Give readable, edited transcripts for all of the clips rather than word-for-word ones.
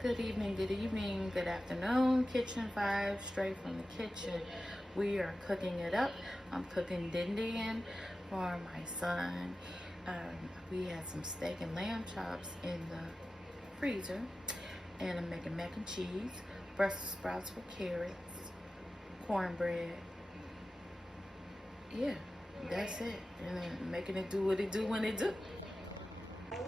Good evening, good afternoon. Kitchen vibes straight from the kitchen. We are cooking it up. I'm cooking din din for my son. We had some steak and lamb chops in the freezer, and I'm making mac and cheese, Brussels sprouts with carrots, cornbread. Yeah, that's it. And then making it do what it do when it do.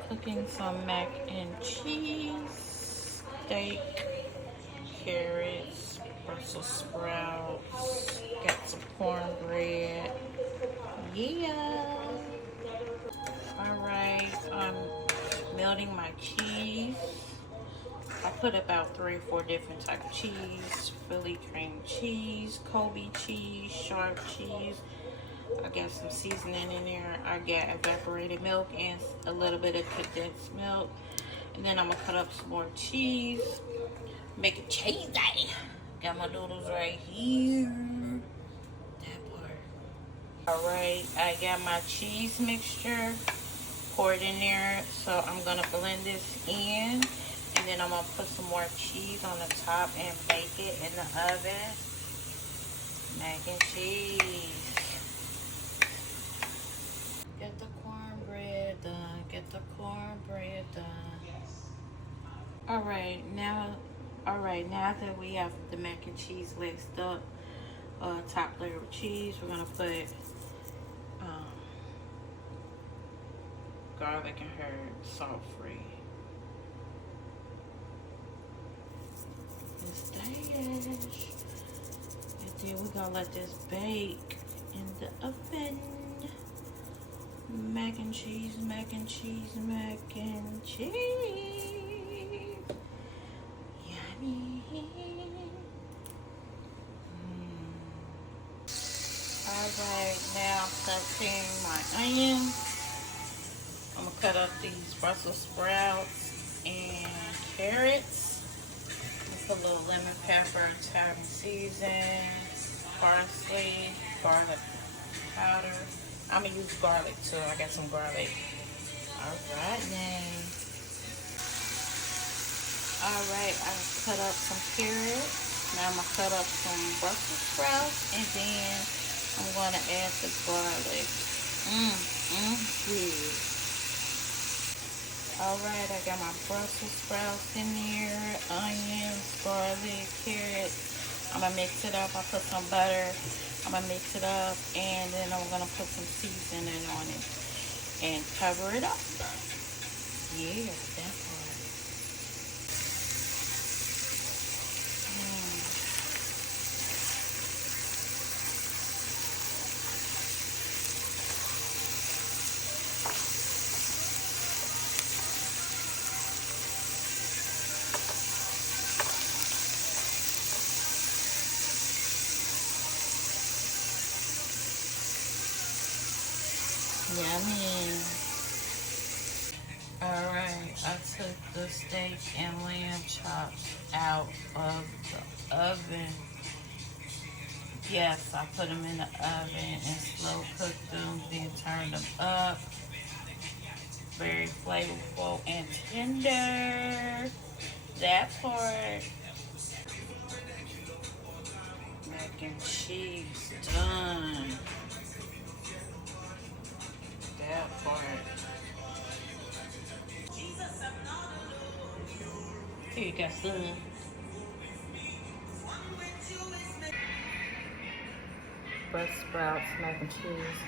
Cooking some mac and cheese, steak, carrots, Brussels sprouts, got some cornbread. Yeah. Alright, I'm melting my cheese. I put about 3 or 4 different type of cheese. Philly cream cheese, Kobe cheese, sharp cheese. I got some seasoning in there. I got evaporated milk and a little bit of condensed milk. And then I'm gonna cut up some more cheese. Make it cheesy. Got my noodles right here. That part. Alright, I got my cheese mixture poured in there. So I'm gonna blend this in. And then I'm gonna put some more cheese on the top and bake it in the oven. Mac and cheese. Get the cornbread done. Get the cornbread done. Alright, now that we have the mac and cheese laced up, top layer of cheese, we're gonna put garlic and herb, salt free. This dish. And then we're gonna let this bake in the oven. Mac and cheese, mac and cheese, mac and cheese. Yummy. Alright, now I'm cutting my onion. I'm gonna cut up these Brussels sprouts and carrots. Put a little lemon pepper, Italian season, parsley, garlic powder. I'm gonna use garlic too. I got some garlic. Alright then. Alright, I cut up some carrots. Now I'm gonna cut up some Brussels sprouts, and then I'm gonna add the garlic. Good. Alright, I got my Brussels sprouts in there, onions, garlic, carrots. I'm gonna mix it up. I put some butter. I'm gonna mix it up, and then I'm gonna put some seasoning on it and cover it up. Yeah, that part. Yummy. Alright, I took the steak and lamb chops out of the oven. Yes, I put them in the oven and slow cooked them, then turned them up. Very flavorful and tender. That part. Mac and cheese done. That part. Here you go, son. Brussels sprouts, mac and cheese.